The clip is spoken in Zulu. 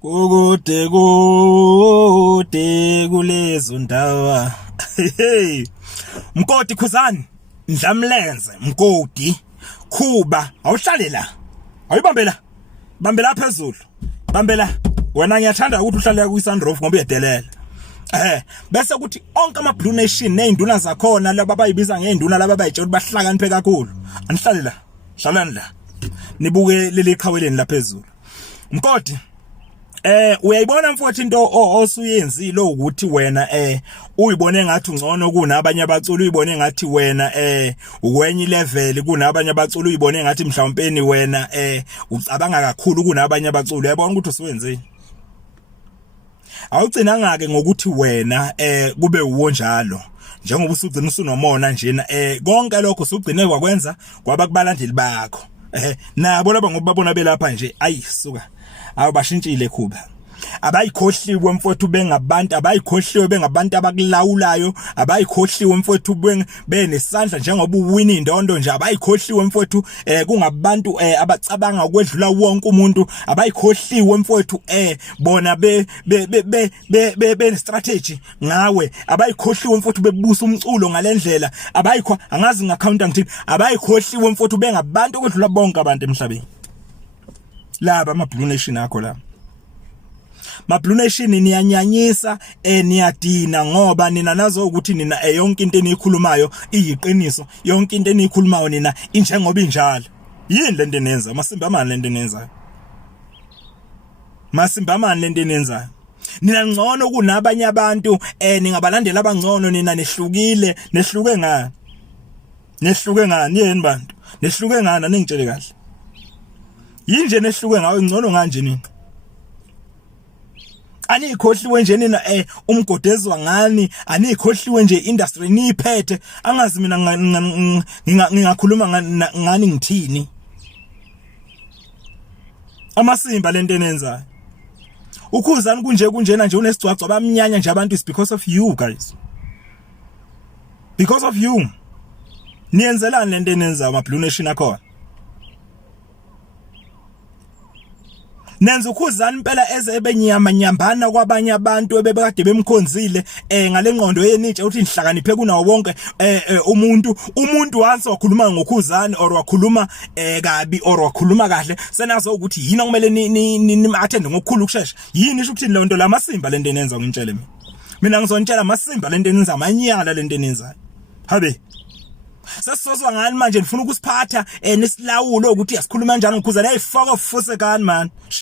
Kukude kude kulezo ndawa. Hey. Mkoti khuzani, ndlamlenze, mkoti, khuba, awuhlale la. Awuyibambe la. Bambe la phezulu. Bambe la. Wena ngiyathanda ukuthi uhlale ku sunroof ngoba uyedelela. Bese kuthi onke ama Blue Nation neinduna zakhona laba abayibiza ngeinduna laba abayitshela bahlakaniphe kakhulu. Anihlale la. Hlalani la. Nibuke leli qhaweleni la phezulu. Mkoti uyayibona mfowethu into osuyenzile ukuthi wena uyibone ngathi ungcono kunabanye abaculi, uyibone ngathi wena ukwenye level kunabanye abaculi, uyibone ngathi mhlawumpeni wena ucabanga kakhulu kunabanye abaculi. Uyabona ukuthi uswenzeni? Awugcina ngake ngokuthi wena kube uwo njalo njengoba usugcina usunomona njena konke lokho usugcine kwakwenza kwaba kubalandeli bakho. Nabo laba ngoba babona belapha nje ayisuka abashintshile khuba. Abayikhohliwe mfowethu bengabantu, abayikhohliwe bengabantu abakulawulayo, abayikhohliwe mfowethu benesandla njengoba uwina indondo nje, abayikhohliwe mfowethu kungabantu abacabanga ukwedlula wonke umuntu, abayikhohliwe mfowethu bona be strategy ngawe, abayikhohliwe mfowethu bebusa umculo ngalendlela, abayikho angazi ngacounta ngithini, abayikhohliwe mfowethu bengabantu okwedlula bonke abantu emhlabeni. Laba ama Blue Nation akho la. Ma Blue Nation niyanyanyisa niyadina ngoba nina nazo ukuthi nina yonke into enikhulumayo iyiqiniso, yonke into enikhulumayo nina injengoba injalo. Yini lento enenza? Masimba mani lento enenza? Masimba mani lento enenza? Nina ngcono kunabanye abantu ningabalandela abangcono, nina nehlukile, nehluke ngani? Nehluke ngani yini bantu? Nehluke ngani ningitshele kahle? Yinje nehluke ngawe ngcono kanje nini? Anikhohliwe nje nina umgodezwa ngani, anikhohliwe nje industry niphethe, angazi mina ngingakhuluma ngani ngithini. Amasimba lento enenza. Ukhuzani kunjena nje unesicwacwa bamnyanya nje abantu is because of you guys. Because of you. Niyenzelani lento enenza ama Blue Nation akho? Nenza ukhuzani impela ebenyambana kwabanye abantu ebebekade bemkhonzile ngalengqondo yenitshe uthi inhlakaniphe kunawo wonke umuntu once wakhuluma ngokhuzani or wakhuluma kabi or wakhuluma kahle senazo ukuthi yini okumele ni attend ngokukhulu ukusheshsha. Yini isho ukuthi lento la masimba lento enenza ngintshele mina ngizontshela masimba lento enenza amanyala lento enenza. Habe sesizwa ngani manje nifuna ukusiphatha nesilawulo ukuthi yasikhuluma kanjani ngokhuzani? Hey fuck off fuse kani man.